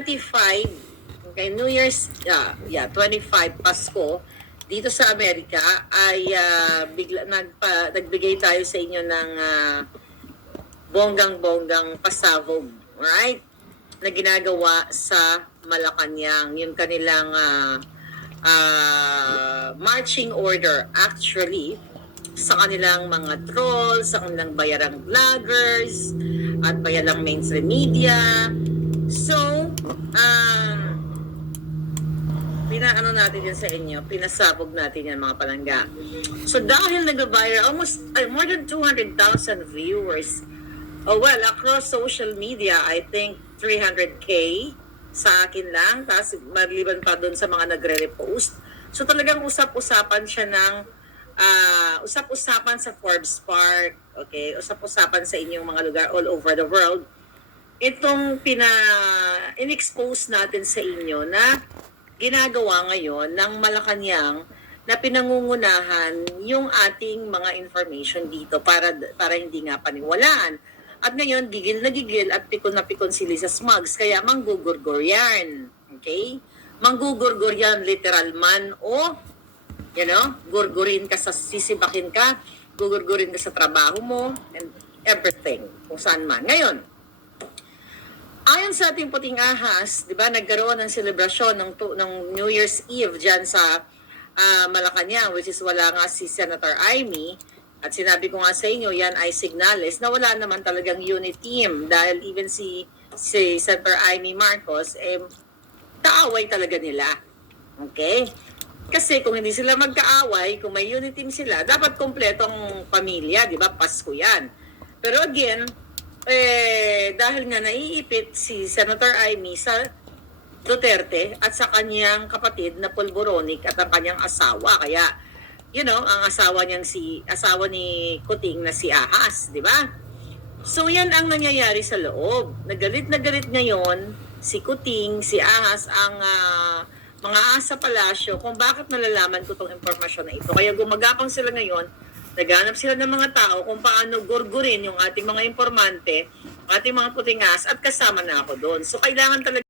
25, okay, New Year's, 25 Pasko, dito sa Amerika ay nagbigay tayo sa inyo ng bonggang-bonggang pasabog, right? Na ginagawa sa Malacanang, yung kanilang marching order actually sa kanilang mga trolls, sa kanilang bayarang vloggers, at bayarang mainstream media. So, pinaano natin yan sa inyo, pinasabog natin yan mga palangga. So, dahil nag-viral, almost more than 200,000 viewers, across social media, I think 300K sa akin lang, tapos maliban pa doon sa mga nagre-repost. So, talagang usap-usapan siya ng usap-usapan sa Forbes Park, okay? Usap-usapan sa inyong mga lugar all over the world. Itong in-expose natin sa inyo na ginagawa ngayon ng Malacanang na pinangungunahan yung ating mga information dito para hindi nga paniwalaan. At ngayon, gigil na gigil at pikon na pikon si Lisa Smugs, kaya manggugurgur yan. Okay? Manggugurgur yan, literal man o gurgurin ka sisibakin ka, gugurgurin ka sa trabaho mo, and everything, kung saan man. Ngayon, ayon sa ating puting ahas, di ba, nagkaroon ng selebrasyon ng New Year's Eve dyan sa Malacanang, which is wala nga si Senator Amy, at sinabi ko nga sa inyo, yan ay signales na wala naman talagang unit team dahil even si Senator Amy Marcos, kaaway talaga nila. Okay? Kasi kung hindi sila magkaaway, kung may unit team sila, dapat kompletong pamilya, di ba? Pasko yan. Pero again, dahil nga naiipit si Senator Amy sa Duterte at sa kanyang kapatid na Polboronic at ang kanyang asawa. Kaya, ang asawa ni Kuting na si Ahas, di ba? So, yan ang nangyayari sa loob. Nagalit na galit ngayon si Kuting, si Ahas, ang mga asa palasyo kung bakit nalalaman ko itong impormasyon na ito. Kaya gumagapang sila ngayon, naghanap sila ng mga tao kung paano gurgurin yung ating mga informante, ating mga putingas, at kasama na ako doon. So, kailangan talaga